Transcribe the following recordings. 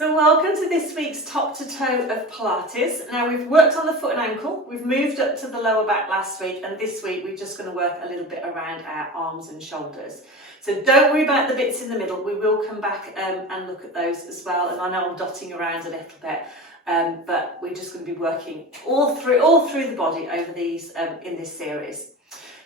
So welcome to this week's top to toe of Pilates. Now we've worked on the foot and ankle, we've moved up to the lower back last week, and this week we're just going to work a little bit around our arms and shoulders. So don't worry about the bits in the middle, we will come back and look at those as well. And I know I'm dotting around a little bit, but we're just going to be working all through the body over these in this series.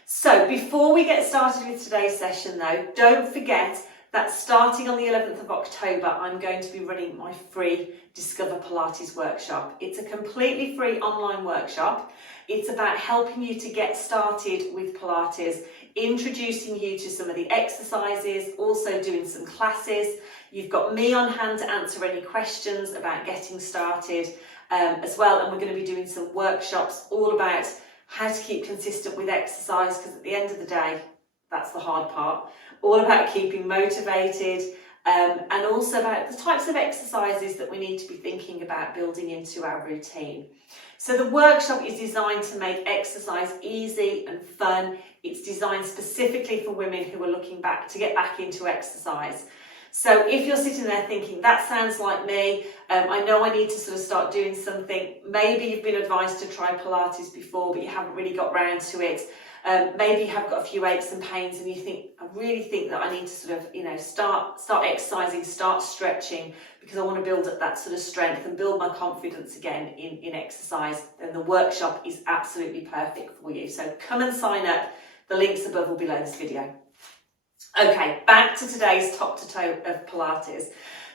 So before we get started with today's session though, don't forget that starting on the 11th of October, I'm going to be running my free Discover Pilates workshop. It's a completely free online workshop. It's about helping you to get started with Pilates, introducing you to some of the exercises, also doing some classes. You've got me on hand to answer any questions about getting started as well. And we're going to be doing some workshops all about how to keep consistent with exercise, because at the end of the day, that's the hard part. All about keeping motivated and also about the types of exercises that we need to be thinking about building into our routine. So the workshop is designed to make exercise easy and fun. It's designed specifically for women who are looking to get back into exercise. So if you're sitting there thinking, that sounds like me, I know I need to sort of start doing something, maybe you've been advised to try Pilates before, but you haven't really got round to it. Maybe you have got a few aches and pains and you think, I really think that I need to sort of, start exercising, start stretching, because I want to build up that sort of strength and build my confidence again in exercise. Then the workshop is absolutely perfect for you. So come and sign up. The links above or below this video. Okay, back to today's top to toe of Pilates.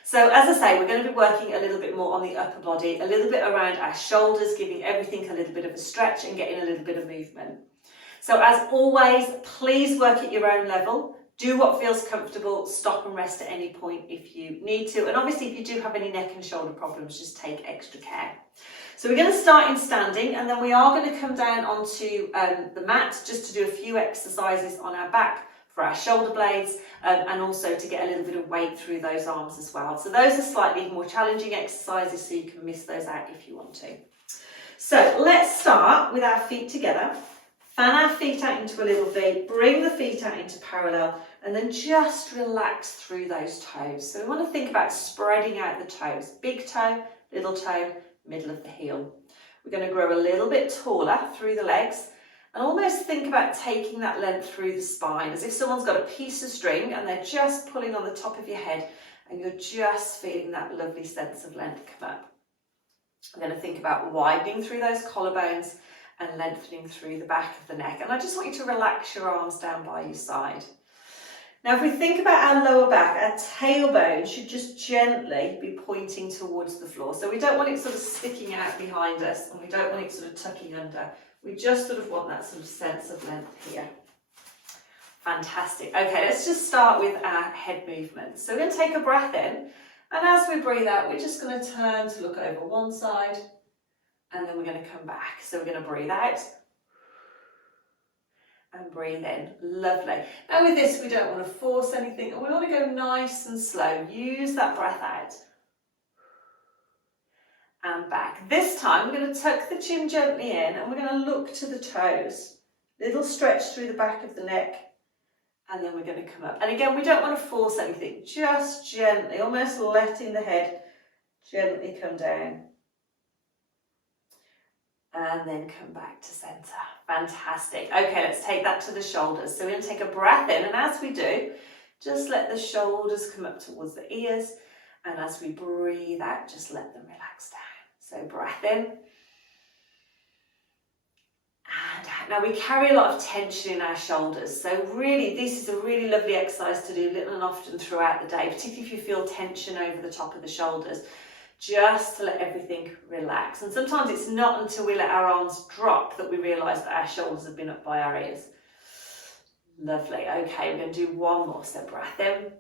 So as I say, we're going to be working a little bit more on the upper body, a little bit around our shoulders, giving everything a little bit of a stretch and getting a little bit of movement. So as always, please work at your own level. Do what feels comfortable. Stop and rest at any point if you need to. And obviously, if you do have any neck and shoulder problems, just take extra care. So we're going to start in standing, and then we are going to come down onto the mat just to do a few exercises on our back for our shoulder blades and also to get a little bit of weight through those arms as well. So those are slightly more challenging exercises, so you can miss those out if you want to. So let's start with our feet together. Fan our feet out into a little V, bring the feet out into parallel, and then just relax through those toes. So we want to think about spreading out the toes. Big toe, little toe, middle of the heel. We're going to grow a little bit taller through the legs and almost think about taking that length through the spine, as if someone's got a piece of string and they're just pulling on the top of your head and you're just feeling that lovely sense of length come up. We're going to think about widening through those collarbones and lengthening through the back of the neck. And I just want you to relax your arms down by your side. Now, if we think about our lower back, our tailbone should just gently be pointing towards the floor. So we don't want it sort of sticking out behind us, and we don't want it sort of tucking under. We just sort of want that sort of sense of length here. Fantastic. Okay, let's just start with our head movement. So we're going to take a breath in, and as we breathe out, we're just going to turn to look over one side, and then we're going to come back. So we're going to breathe out and breathe in. Lovely. Now with this, we don't want to force anything, and we want to go nice and slow. Use that breath out and back. This time, we're going to tuck the chin gently in, and we're going to look to the toes. Little stretch through the back of the neck, and then we're going to come up. And again, we don't want to force anything. Just gently, almost letting the head gently come down. And then come back to centre. Fantastic. Okay, let's take that to the shoulders. So we're going to take a breath in, and as we do, just let the shoulders come up towards the ears, and as we breathe out, just let them relax down. So breath in and out. Now we carry a lot of tension in our shoulders, so really this is a really lovely exercise to do little and often throughout the day, particularly if you feel tension over the top of the shoulders. Just to let everything relax. And sometimes it's not until we let our arms drop that we realise that our shoulders have been up by our ears. Lovely. Okay, we're going to do one more. So breath in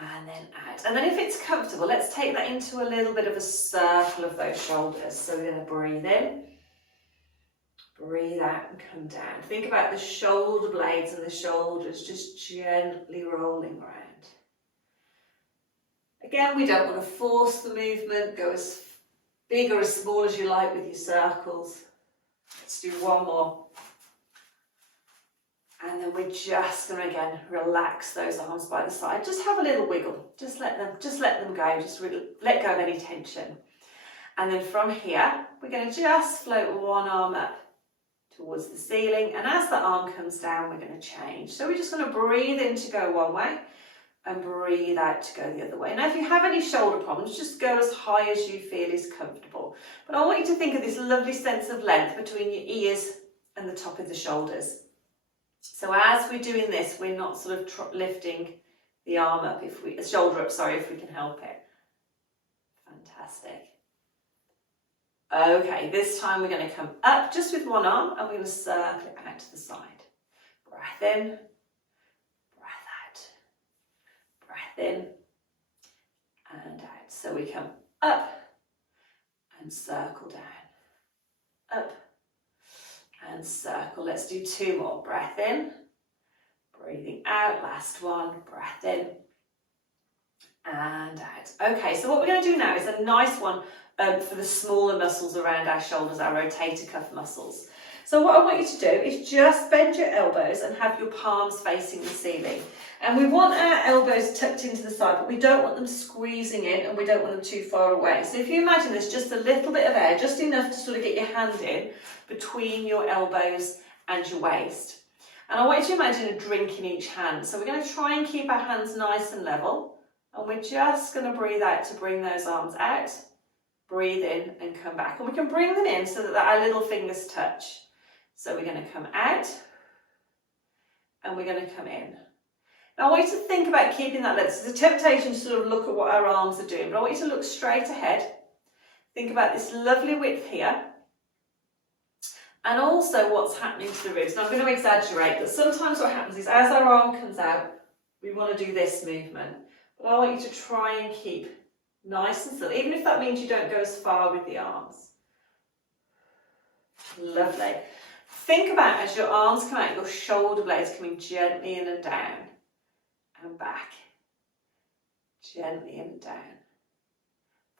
and then out. And then if it's comfortable, let's take that into a little bit of a circle of those shoulders. So we're going to breathe in, breathe out and come down. Think about the shoulder blades and the shoulders just gently rolling around. Again, we don't want to force the movement, go as big or as small as you like with your circles. Let's do one more. And then we're just going to again relax those arms by the side. Just have a little wiggle. Just let them go. Just really let go of any tension. And then from here, we're going to just float one arm up towards the ceiling. And as the arm comes down, we're going to change. So we're just going to breathe in to go one way and breathe out to go the other way. Now, if you have any shoulder problems, just go as high as you feel is comfortable. But I want you to think of this lovely sense of length between your ears and the top of the shoulders. So as we're doing this, we're not sort of lifting the arm up, shoulder up, sorry, if we can help it. Fantastic. Okay, this time we're going to come up just with one arm and we're going to circle it out to the side. Breath in, breath out, breath in and out. So we come up and circle down, up and circle. Let's do two more. Breath in, breathing out, last one, breath in and out. Okay, so what we're going to do now is a nice one for the smaller muscles around our shoulders, our rotator cuff muscles. So what I want you to do is just bend your elbows and have your palms facing the ceiling. And we want our elbows tucked into the side, but we don't want them squeezing in and we don't want them too far away. So if you imagine there's just a little bit of air, just enough to sort of get your hand in between your elbows and your waist. And I want you to imagine a drink in each hand. So we're going to try and keep our hands nice and level. And we're just going to breathe out to bring those arms out. Breathe in and come back. And we can bring them in so that our little fingers touch. So we're going to come out and we're going to come in. Now I want you to think about keeping that length. So there's a temptation to sort of look at what our arms are doing, but I want you to look straight ahead. Think about this lovely width here. And also what's happening to the ribs. Now I'm going to exaggerate, but sometimes what happens is as our arm comes out, we want to do this movement. But I want you to try and keep nice and still, even if that means you don't go as far with the arms. Lovely. Think about as your arms come out, your shoulder blades coming gently in and down and back. Gently in and down.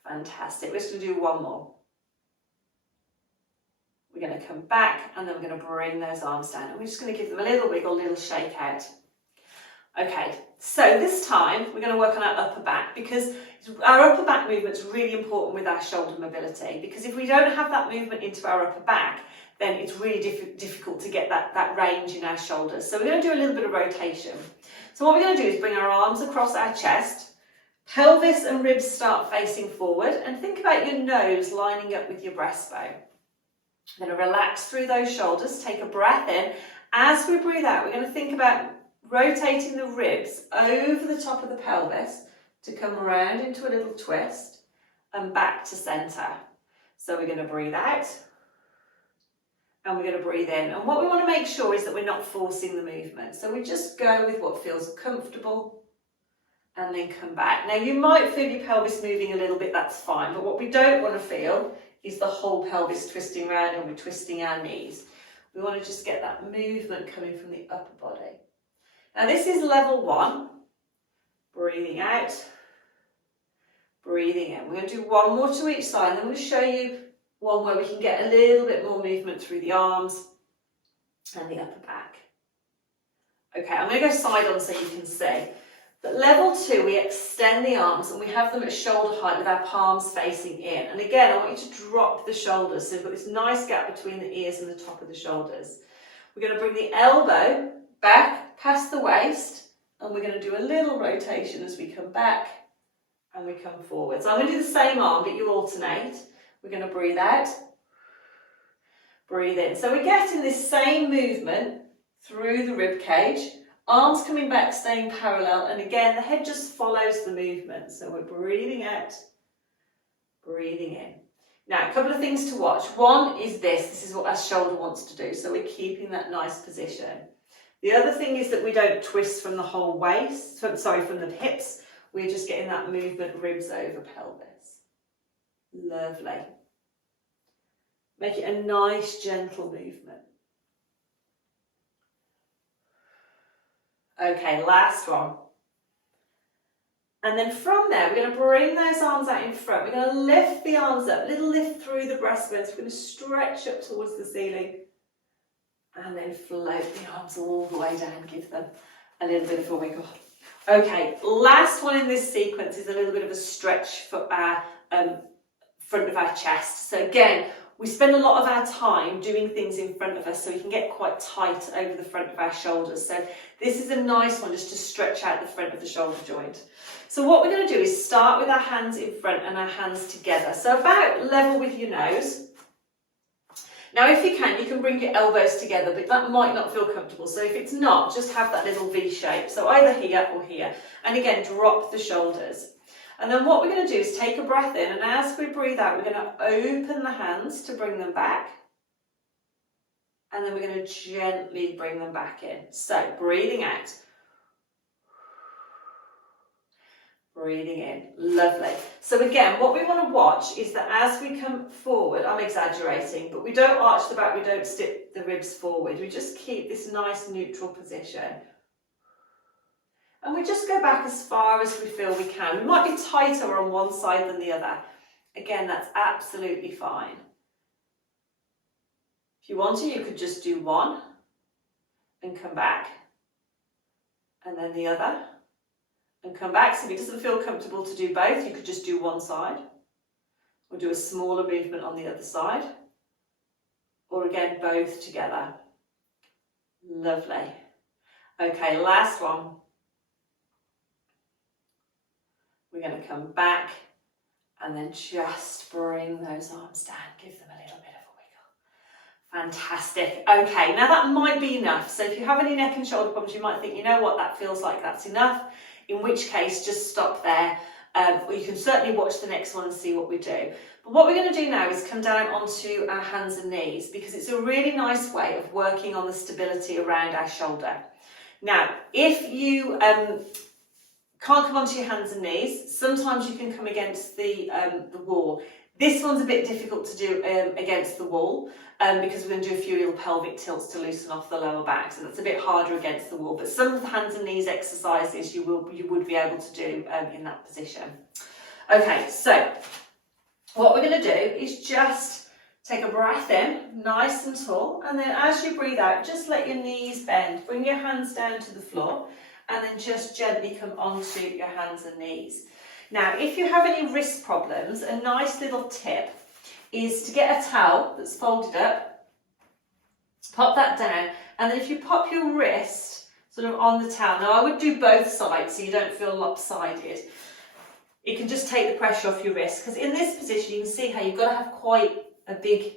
Fantastic. We're just going to do one more. We're going to come back and then we're going to bring those arms down. And we're just going to give them a little wiggle, a little shake out. Okay, so this time we're going to work on our upper back because our upper back movement is really important with our shoulder mobility, because if we don't have that movement into our upper back, then it's really difficult to get that range in our shoulders. So we're going to do a little bit of rotation. So what we're going to do is bring our arms across our chest, pelvis and ribs start facing forward, and think about your nose lining up with your breastbone. We're going to relax through those shoulders, take a breath in. As we breathe out, we're going to think about rotating the ribs over the top of the pelvis to come around into a little twist and back to centre. So we're going to breathe out and we're going to breathe in. And what we want to make sure is that we're not forcing the movement. So we just go with what feels comfortable and then come back. Now you might feel your pelvis moving a little bit, that's fine. But what we don't want to feel is the whole pelvis twisting around and we're twisting our knees. We want to just get that movement coming from the upper body. Now this is level one, breathing out, breathing in. We're going to do one more to each side, and then we'll show you one where we can get a little bit more movement through the arms and the upper back. Okay, I'm going to go side on so you can see. But level two, we extend the arms and we have them at shoulder height with our palms facing in. And again, I want you to drop the shoulders, so we've got this nice gap between the ears and the top of the shoulders. We're going to bring the elbow back past the waist, and we're going to do a little rotation as we come back and we come forward. So I'm going to do the same arm, but you alternate. We're going to breathe out, breathe in. So we're getting this same movement through the rib cage, arms coming back, staying parallel, and again the head just follows the movement. So we're breathing out, breathing in. Now, a couple of things to watch. One is this is what our shoulder wants to do, so we're keeping that nice position. The other thing is that we don't twist from the whole waist, from the hips. We're just getting that movement, ribs over pelvis. Lovely. Make it a nice, gentle movement. Okay, last one. And then from there, we're going to bring those arms out in front. We're going to lift the arms up, little lift through the breastbones. We're going to stretch up towards the ceiling And then float the arms all the way down, give them a little bit of a wiggle. Okay, last one in this sequence is a little bit of a stretch for our front of our chest. So again, we spend a lot of our time doing things in front of us so we can get quite tight over the front of our shoulders. So this is a nice one just to stretch out the front of the shoulder joint. So what we're going to do is start with our hands in front and our hands together. So about level with your nose. Now if you can bring your elbows together, but that might not feel comfortable. So if it's not, just have that little V shape. So either here or here. And again, drop the shoulders. And then what we're going to do is take a breath in, and as we breathe out, we're going to open the hands to bring them back. And then we're going to gently bring them back in. So breathing out. Breathing in. Lovely. So again, what we want to watch is that as we come forward, I'm exaggerating, but we don't arch the back, we don't stick the ribs forward. We just keep this nice neutral position. And we just go back as far as we feel we can. We might be tighter on one side than the other. Again, that's absolutely fine. If you want to, you could just do one and come back. And then the other and come back. So if it doesn't feel comfortable to do both, you could just do one side. Or do a smaller movement on the other side. Or again, both together. Lovely. Okay, last one. We're going to come back and then just bring those arms down. Give them a little bit of a wiggle. Fantastic. Okay, now that might be enough. So if you have any neck and shoulder problems, you might think, you know what, that feels like that's enough. In which case, just stop there. Or you can certainly watch the next one and see what we do. But what we're going to do now is come down onto our hands and knees, because it's a really nice way of working on the stability around our shoulder. Now, if you can't come onto your hands and knees, sometimes you can come against the wall. This one's a bit difficult to do against the wall because we're going to do a few little pelvic tilts to loosen off the lower back, so that's a bit harder against the wall. But some of the hands and knees exercises you would be able to do in that position. Okay, so what we're going to do is just take a breath in, nice and tall, and then as you breathe out, just let your knees bend. Bring your hands down to the floor. And then just gently come onto your hands and knees. Now, if you have any wrist problems, a nice little tip is to get a towel that's folded up, pop that down, and then if you pop your wrist sort of on the towel, now I would do both sides so you don't feel lopsided. It can just take the pressure off your wrist, because in this position you can see how you've got to have quite a big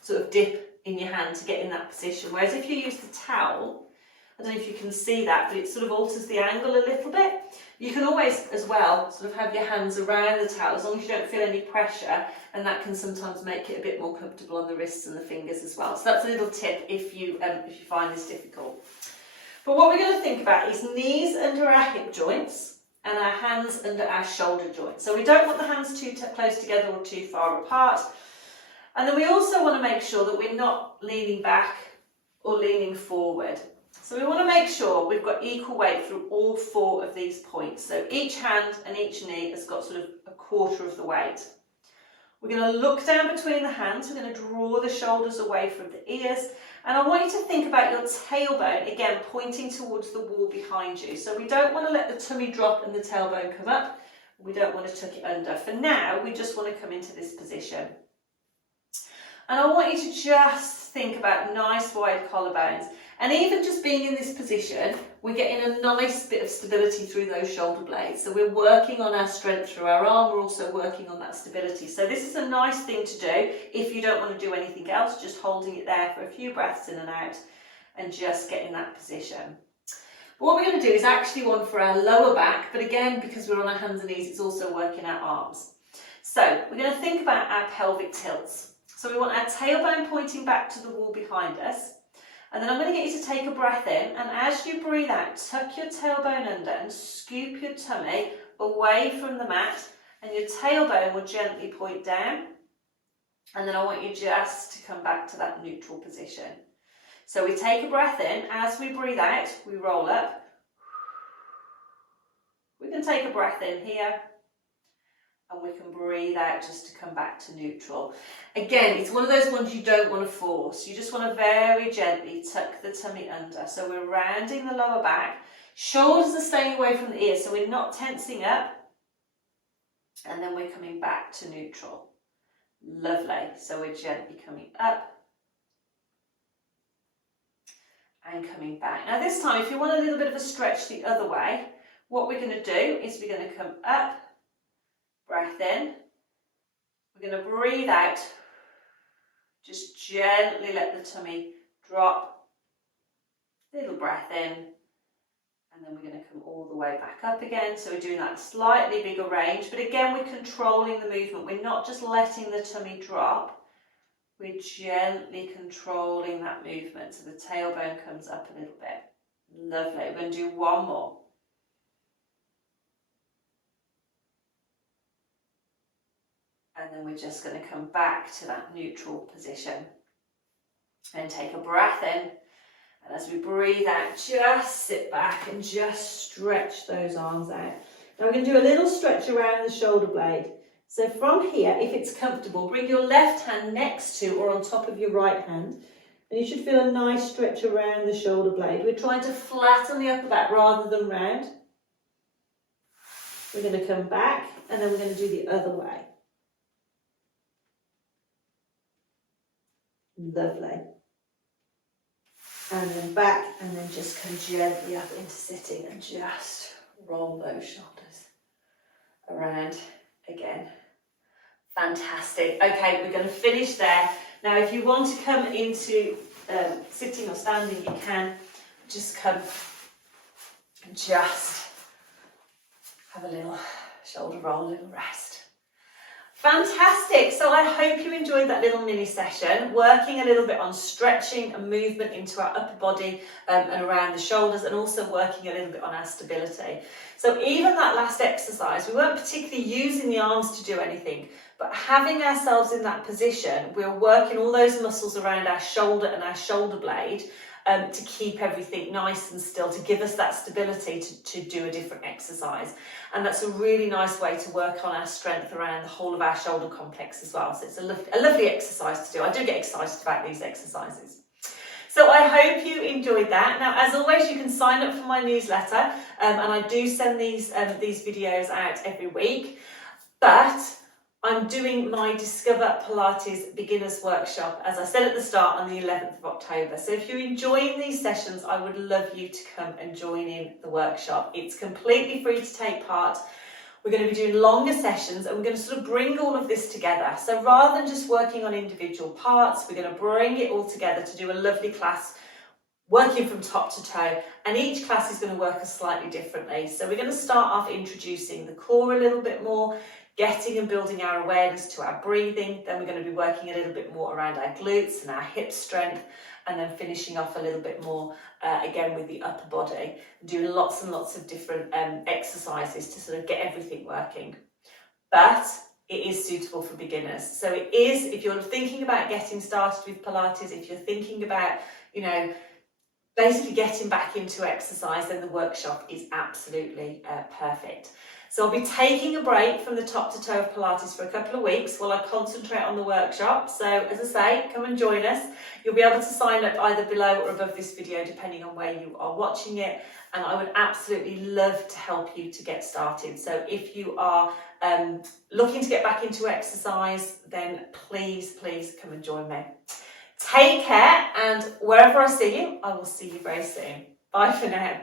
sort of dip in your hand to get in that position, whereas if you use the towel, I don't know if you can see that, but it sort of alters the angle a little bit. You can always, as well, sort of have your hands around the towel as long as you don't feel any pressure, and that can sometimes make it a bit more comfortable on the wrists and the fingers as well. So that's a little tip if you find this difficult. But what we're going to think about is knees under our hip joints and our hands under our shoulder joints. So we don't want the hands too close together or too far apart. And then we also want to make sure that we're not leaning back or leaning forward. So we want to make sure we've got equal weight through all four of these points. So each hand and each knee has got sort of a quarter of the weight. We're going to look down between the hands. We're going to draw the shoulders away from the ears. And I want you to think about your tailbone, again, pointing towards the wall behind you. So we don't want to let the tummy drop and the tailbone come up. We don't want to tuck it under. For now, we just want to come into this position. And I want you to just think about nice wide collarbones. And even just being in this position, we're getting a nice bit of stability through those shoulder blades. So we're working on our strength through our arm, we're also working on that stability. So this is a nice thing to do if you don't want to do anything else, just holding it there for a few breaths in and out and just getting that position. But what we're going to do is actually one for our lower back, but again, because we're on our hands and knees, it's also working our arms. So we're going to think about our pelvic tilts. So we want our tailbone pointing back to the wall behind us. And then I'm going to get you to take a breath in, and as you breathe out, tuck your tailbone under and scoop your tummy away from the mat, and your tailbone will gently point down. And then I want you just to come back to that neutral position. So we take a breath in, as we breathe out, we roll up. We can take a breath in here, and we can breathe out just to come back to neutral. Again, it's one of those ones you don't want to force. You just want to very gently tuck the tummy under. So we're rounding the lower back. Shoulders are staying away from the ears, so we're not tensing up. And then we're coming back to neutral. Lovely. So we're gently coming up and coming back. Now this time, if you want a little bit of a stretch the other way, what we're going to do is we're going to come up, breath in. We're going to breathe out. Just gently let the tummy drop. Little breath in. And then we're going to come all the way back up again. So we're doing that slightly bigger range. But again, we're controlling the movement. We're not just letting the tummy drop. We're gently controlling that movement. So the tailbone comes up a little bit. Lovely. We're going to do one more. And then we're just going to come back to that neutral position. And take a breath in. And as we breathe out, just sit back and just stretch those arms out. Now we're going to do a little stretch around the shoulder blade. So from here, if it's comfortable, bring your left hand next to or on top of your right hand. And you should feel a nice stretch around the shoulder blade. We're trying to flatten the upper back rather than round. We're going to come back and then we're going to do the other way. Lovely. And then back, and then just come gently up into sitting and just roll those shoulders around again. Fantastic. Okay, we're going to finish there. Now, if you want to come into sitting or standing, you can just come and just have a little shoulder roll, a little rest. Fantastic. So I hope you enjoyed that little mini session, working a little bit on stretching and movement into our upper body and around the shoulders, and also working a little bit on our stability. So even that last exercise, we weren't particularly using the arms to do anything, but having ourselves in that position, we're working all those muscles around our shoulder and our shoulder blade to keep everything nice and still, to give us that stability to do a different exercise. And that's a really nice way to work on our strength around the whole of our shoulder complex as well. So it's a lovely exercise to do. I do get excited about these exercises. So I hope you enjoyed that. Now, as always, you can sign up for my newsletter, and I do send these videos out every week. But I'm doing my Discover Pilates Beginners Workshop, as I said at the start, on the 11th of October. So if you're enjoying these sessions, I would love you to come and join in the workshop. It's completely free to take part. We're going to be doing longer sessions, and we're going to sort of bring all of this together. So rather than just working on individual parts, we're going to bring it all together to do a lovely class working from top to toe, and each class is going to work slightly differently. So we're going to start off introducing the core a little bit more, getting and building our awareness to our breathing. Then we're going to be working a little bit more around our glutes and our hip strength, and then finishing off a little bit more again with the upper body, doing lots and lots of different exercises to sort of get everything working. But it is suitable for beginners. So it is, if you're thinking about getting started with Pilates, if you're thinking about, basically getting back into exercise, then the workshop is absolutely perfect. So I'll be taking a break from the top to toe of Pilates for a couple of weeks while I concentrate on the workshop. So as I say, come and join us. You'll be able to sign up either below or above this video, depending on where you are watching it. And I would absolutely love to help you to get started. So if you are looking to get back into exercise, then please come and join me. Take care, and wherever I see you, I will see you very soon. Bye for now.